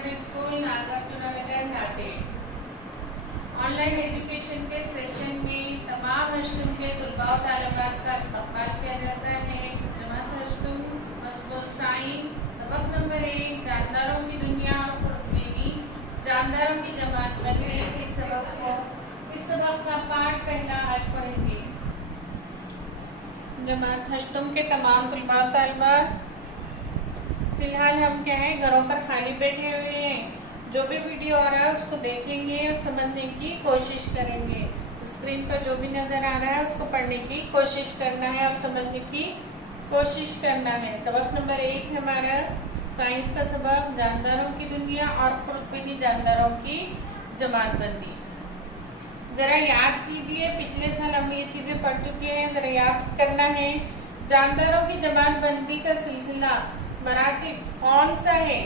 Primary school Nagarjuna नगर नाटे। Online education के session में तमाम हश्तुम के तुलबा और तालिबात का इस्तकबाल किया जाता है। जमात हश्तुम मज़मून साइन सबक नंबर 1 जानदारों की दुनिया और खुर्दबीनी जानदारों की जमात बनने इस सबक का पाठ पहला आज पढ़ेंगे। जमात हश्तुम के तमाम तुलबा और तालिबात, फिलहाल हम क्या है घरों पर खाली बैठे हुए हैं। जो भी वीडियो आ रहा है उसको देखेंगे और समझने की कोशिश करेंगे। स्क्रीन पर जो भी नज़र आ रहा है उसको पढ़ने की कोशिश करना है और समझने की कोशिश करना है। सबक नंबर 1 हमारा साइंस का सबक जानदारों की दुनिया और खुर्दबीनी जानदारों की जमातबंदी। ज़रा याद कीजिए, पिछले साल हमने ये चीज़ें पढ़ चुके हैं, ज़रा याद करना है। जानदारों की जमातबंदी का सिलसिला मरातिब कौन सा है?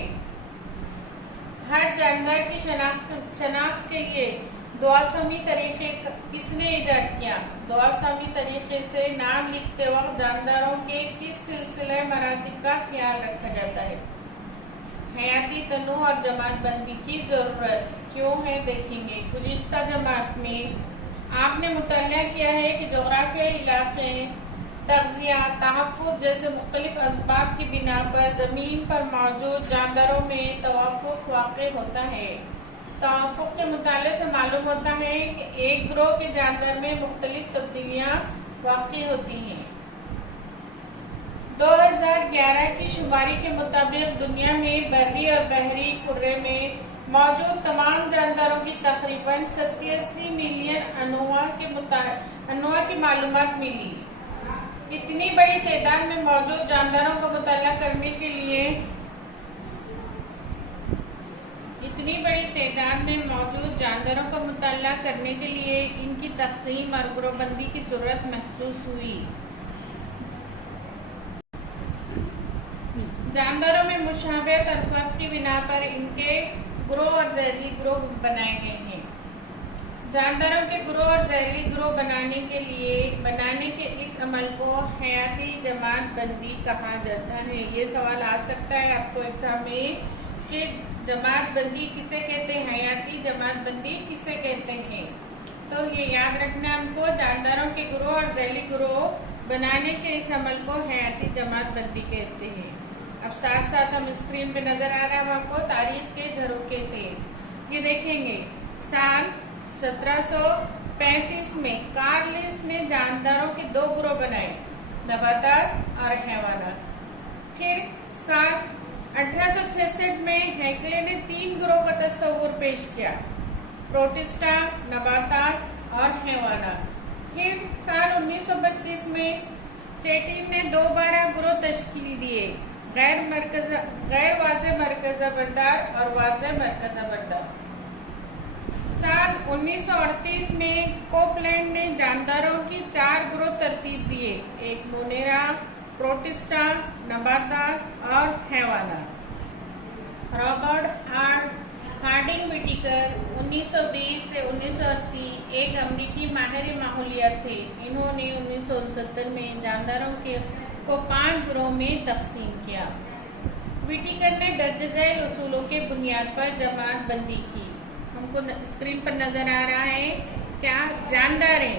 हर जानदार की शनाख्त के लिए दुआसमी तरीके किसने ईजाद किया? दुआसमी तरीके से नाम लिखते वक्त जानदारों के किस सिलसिले मरातिब का ख्याल रखा जाता है? हयाती तनु और जमातबंदी की जरूरत क्यों है देखेंगे। गुज़िश्ता जमात में आपने मुताला किया है कि जोग्राफियाई इलाके तग़ज़िया तहफ़्फ़ुज़ जैसे मुख्तलिफ असबाब की बिना पर ज़मीन पर मौजूद जानदारों में तवाफ़ुक़ वाक़ई होता है। तवाफ़ुक़ के मुताले से मालूम होता है कि एक ग्रोह के जानदार में मुख्तलिफ तब्दीलियाँ वाक़ई होती हैं। 2011 की शुमारी के मुताबिक दुनिया में बर्री और बहरी कुर्रे में मौजूद तमाम जानदारों की तकरीबन 87 मिलियन अनवा की मालूमात मिली। इतनी बड़ी तादाद में मौजूद जानदारों का मुताला करने के लिए इनकी तक़सीम और ग्रोहबंदी की जरूरत महसूस हुई। जानदारों में मुशाबहत और फर्क की बिना पर इनके ग्रोह और ज़ैली ग्रोह बनाए गए हैं। जानदारों के ग्रोह और ज़ैली ग्रोह बनाने के इस अमल को हयाती जमातबंदी कहा जाता है। ये सवाल आ सकता है आपको एग्जाम में कि जमातबंदी किसे कहते हैं, हयाती जमातबंदी किसे कहते हैं। तो ये याद रखना हमको, जानदारों के ग्रोह और ज़ैली ग्रोह बनाने के इस अमल को हयाती जमातबंदी कहते हैं। अब साथ साथ हम स्क्रीन पे नज़र आ रहा है आपको तारीख के झरोके से ये देखेंगे। साल 1735 में कार्ल लिंच ने जानदारों के 2 ग्रोह बनाए, नबातात और हैवानात। फिर साल 1866 में हैकले ने 3 ग्रोह का तस्वुर पेश किया, प्रोटिस्टा, नबातात और हैवानात। फिर साल 1925 में चैटिन ने दोबारा ग्रोह तश्कील दिए, गैर वाज़े मरकज़ा बरदार और वाज़े मरकज़ा बरदार। साल 1938 में कोपलैंड ने जानदारों की 4 ग्रोह तरतीब दिए, एक मोनेरा, प्रोटिस्टा, नबातात और हैवानात। रॉबर्ट हार्डिंग व्हिटेकर 1920 से 1980 एक अमरीकी माहिर माहौलियात थे। इन्होंने 1969 में जानदारों को 5 ग्रोह में तकसीम किया। व्हिटेकर ने दर्ज झैल उसूलों के बुनियाद पर जमातबंदी की। हमको स्क्रीन पर नजर आ रहा है क्या जानदार है,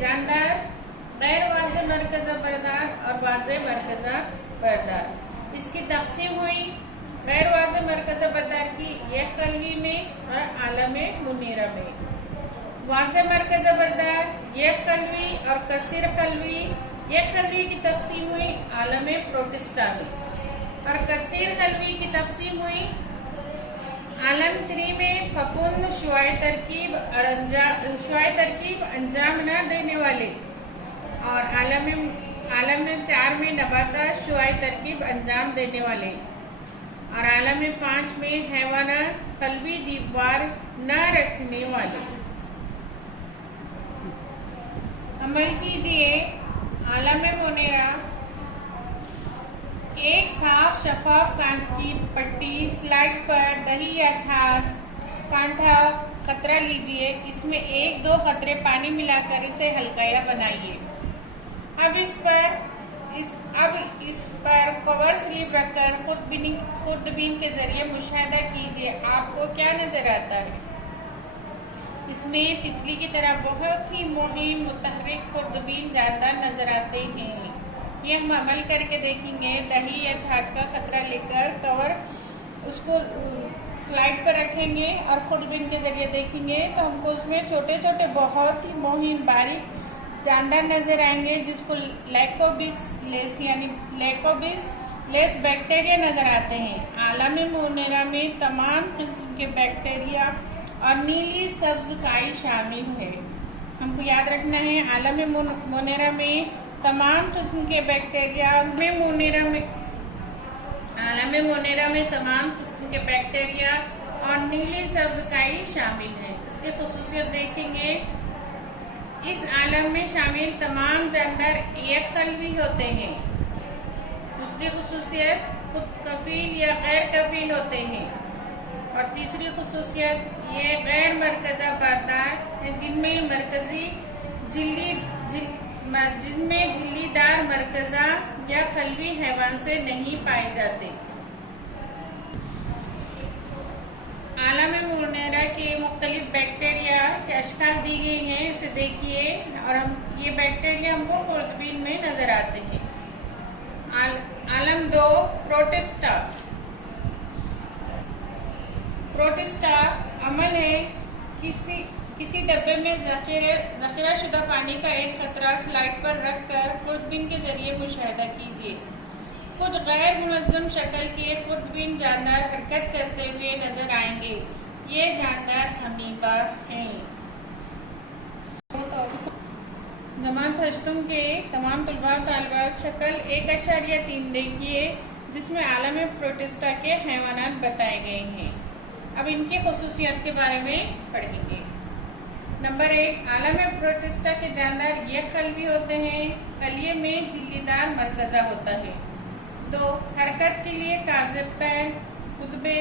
जानदार गैर वाज़े मरकज़ा बरदार और वाज़े मरकज़ा बरदार। इसकी तकसीम हुई गैर वाज़े मरकज़ा बरदार की यह कलवी में और आलम मुनीरा में। वाज़े मरकज़ा बरदार यह कलवी और कसीर कलवी, यह कलवी की तकसीम हुई आलम प्रोटिस्टा में और कसीर कलवी की तकसीम हुई आलम 3 में। फकुंद शुआए तरकीब अंजाम न देने वाले और आलम 4 में नबातात शुआए तरकीब अंजाम देने वाले और आलम 5 में हैवानात कलवी दीवार न रखने वाले। अमल कीजिए। आलम मोनेरा एक साफ शफाफ कांच की पट्टी, स्लाइड पर दही या छाछ, कांटा, खतरा लीजिए। इसमें 1-2 खतरे पानी मिलाकर इसे हल्का या बनाइए। अब इस पर اب اس پر کور سلیپ رکھ کر خوردبین کے ذریعے مشاہدہ کیجیے، آپ کو کیا نظر آتا ہے؟ اس میں تتلی کی طرح بہت ہی مہم متحرک خوردبین جاندار نظر آتے ہیں۔ یہ ہم عمل کر کے دیکھیں گے۔ دہی یا چھاچھ کا خطرہ لے کر کور اس کو سلائڈ پر رکھیں گے اور خوردبین کے ذریعے دیکھیں گے تو ہم کو اس میں چھوٹے چھوٹے بہت ہی مہم باریک جاندار نظر آئیں گے، جس کو لیکوبیس لیس بیکٹیریا نظر آتے ہیں۔ عالم مونیرا میں تمام قسم کے بیکٹیریا اور نیلی سبز کائی شامل ہے۔ ہم کو یاد رکھنا ہے عالم مونیرا میں تمام قسم کے بیکٹیریا عالم مونیرا میں تمام قسم کے بیکٹیریا اور نیلی سبز کائی شامل ہیں۔ اس کی خصوصیت دیکھیں گے۔ اس عالم میں شامل تمام جاندار ایک قلبی ہوتے ہیں۔ دوسری خصوصیت خود کفیل یا غیر کفیل ہوتے ہیں، اور تیسری خصوصیت یہ غیر مرکزہ پائیدار ہیں، جن میں جھلی دار مرکزہ یا قلبی حیوان سے نہیں پائے جاتے۔ عالم مونیرا کے مختلف بیکٹیریا کے اشکال دی گئے ہیں، اسے دیکھیے، اور یہ بیکٹیریا ہم کو خوردبین میں نظر آتے ہیں۔ عالم 2 پروٹسٹا عمل ہے کسی ڈبے میں ذخیرہ شدہ پانی کا ایک قطرہ سلائڈ پر رکھ کر خوردبین کے ذریعے مشاہدہ کیجیے۔ کچھ غیر منظم شکل کے خوردبین جاندار حرکت کرتے ہوئے نظر آئیں گے۔ یہ جاندار امیبا ہیں۔ جماعت ہشتم کے تمام طلباء و طالبات شکل 1.3 دیکھیے، جس میں عالم پروٹسٹا کے حیوانات بتائے گئے ہیں۔ اب ان کی خصوصیات کے بارے میں پڑھیں گے۔ نمبر 1، عالم پروٹسٹا کے جاندار یہ قلبی ہوتے ہیں۔ خلیے میں جھلی دار مرکزہ ہوتا ہے۔ 2، حرکت کے لیے کاذب پیر، قطبے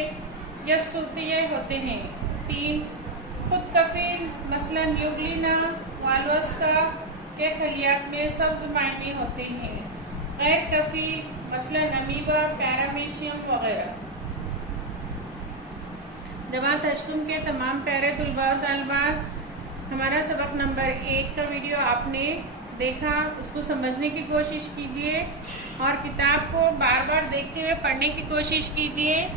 یا سوتیے ہوتے ہیں۔ 3، خود کفیل، مثلاً یوگلینا والوسکا کے خلیات میں سبز مائع ہوتے ہیں۔ غیر کفیل، مثلاً امیبا، پیرامیشیم وغیرہ۔ جماعت ہشتم کے تمام پیارے طلباء و طالبات، ہمارا سبق نمبر 1 کا ویڈیو آپ نے دیکھا، اس کو سمجھنے کی کوشش کیجیے اور کتاب کو بار بار دیکھتے ہوئے پڑھنے کی کوشش کیجیے۔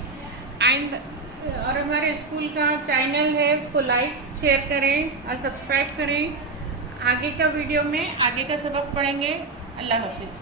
اور ہمارے اسکول کا چینل ہے، اس کو لائک شیئر کریں اور سبسکرائب کریں۔ آگے کا ویڈیو میں آگے کا سبق پڑھیں گے۔ اللہ حافظ۔